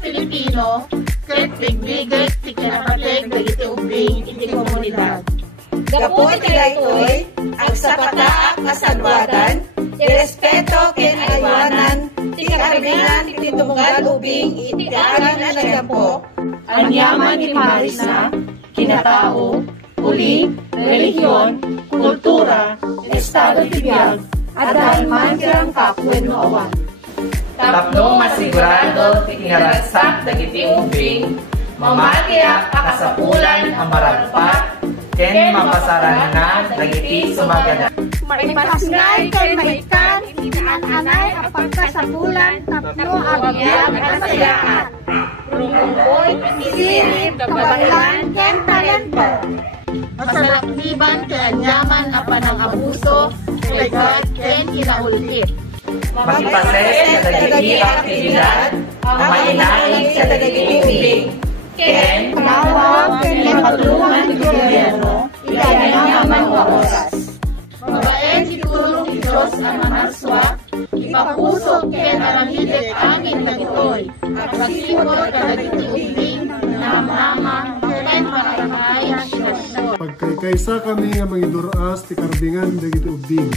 Pilipino, ket bigbigay ti kinapateg dagiti ubing iti komunidad. Gapu iti daytoy ang sapataak kasadwadan, irespeto ken aywanan ti karbinan iti tunggal ubing iti aran na nagampo. Anyaman ti Paris na kinatao, uli, relihiyon, kultura, estado ti biyag, at dalman kirang kapwen no awan. Tapno masigurado ti kinaragsak dagiti ubing, mamatiak akasapulan ang maragpat, ken mapasaran na dagiti sumagana. Maipasngay kay maikan, itinaan-anay ang pagkasapulan, tapno agyan at masayaan. Rumumboy, sirip, kabalan, ken talento. Masalakniban kay anyaman na panang-abuso, kay God ken kinaultit. Magpases sa dagiti aktibidad, mainalig sa dagiti ubing, ken Tawag ken matulungan ti gobyerno, iyanyaman nga oras. Mabaen itulong ti Diyos ang manaswa, ipapusok ken arangidet amin dagitoy, at masimot ka dagiti ubing, namama, ken pangaramay sitwasyon. Pagkaykaysa kami nga mangiduras ti karbingan dagiti ubing.